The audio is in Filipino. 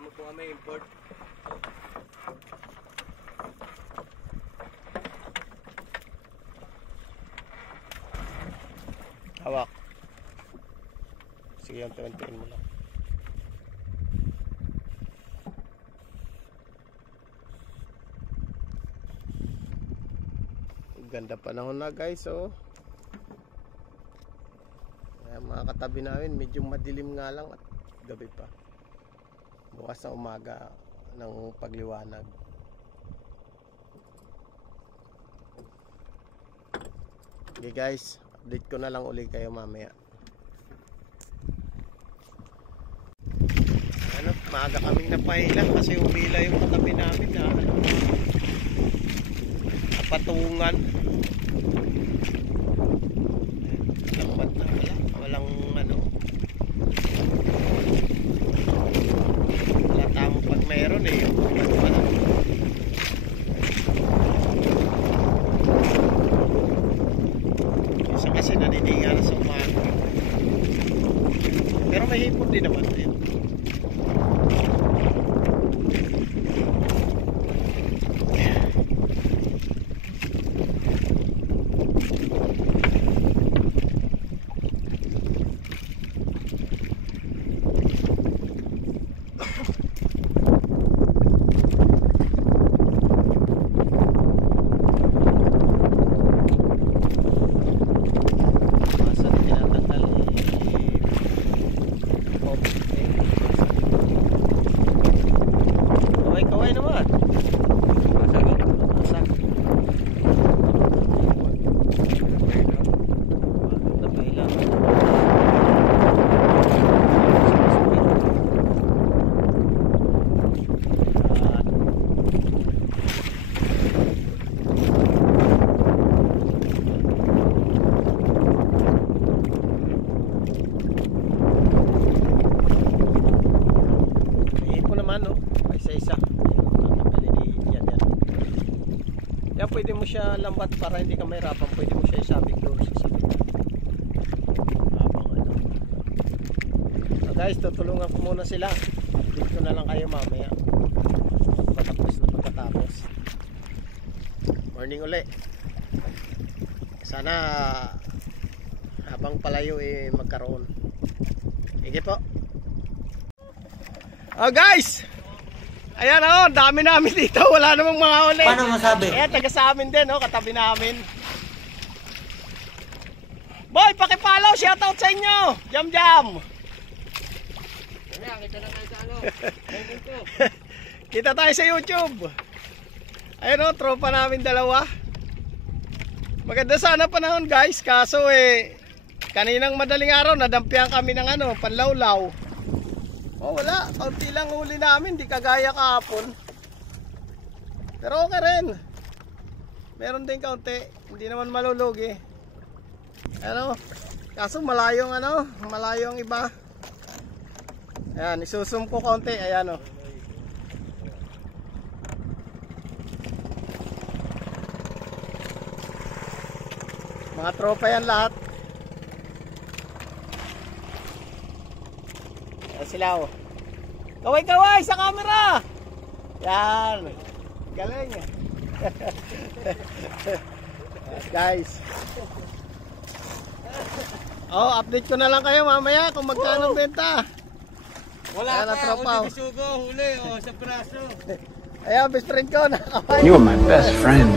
Kasama po kami import. Hawak. Sige, yung tuwin mo lang. Ganda panahon na guys, oh. Ayan, mga katabi namin, medyo madilim nga lang at gabi pa. Bukas na umaga ng pagliwanag. Okay guys, update ko na lang uli kayo mamaya. Ano, maaga kaming napahilan kasi umila yung katabi namin na patungan. Lambat na wala. Walang ano. Wala tamo pag mayroon eh. Isa kasi nanininga na sa umaga. Pero may hipon din naman yun. Pwede mo siya lambat para hindi ka mahirapan. Pwede mo siya isabik doon sa sabitan. Habang ano. So guys, tutulungan ko muna sila. Update ko na lang kayo mamaya. Pagkatapos. Morning uli. Sana habang palayo eh magkaroon. Sige po. Oh guys! Ayan o, dami namin dito. Wala namang mga uli. Paano masabi? Ayan, taga sa amin din, katabi namin. Boy, pakipalaw, shoutout sa inyo. Jam jam. Kita na tayo sa ano. Kita tayo sa YouTube. Ayan o, tropa namin dalawa. Maganda sana panahon guys. Kaso kaninang madaling araw, nadampihan kami ng ano, panlawlaw. Oh wala, kaunti lang huli namin, di kagaya kahapon. Pero okay rin. Meron din kaunti, hindi naman malulugi. Ano? Kaso malayong ano, malayong iba. Ayan, isusum ko kaunti, ayan o. Mga tropa yan lahat. Sila oh. Kaway-kaway sa camera. Yan. Galing. Guys. Oh, update ko na lang kayo mamaya kung magkano benta. Wala na tropa. Sugo, huli sa praso. Ayan, best friend ko na. You are my best friend.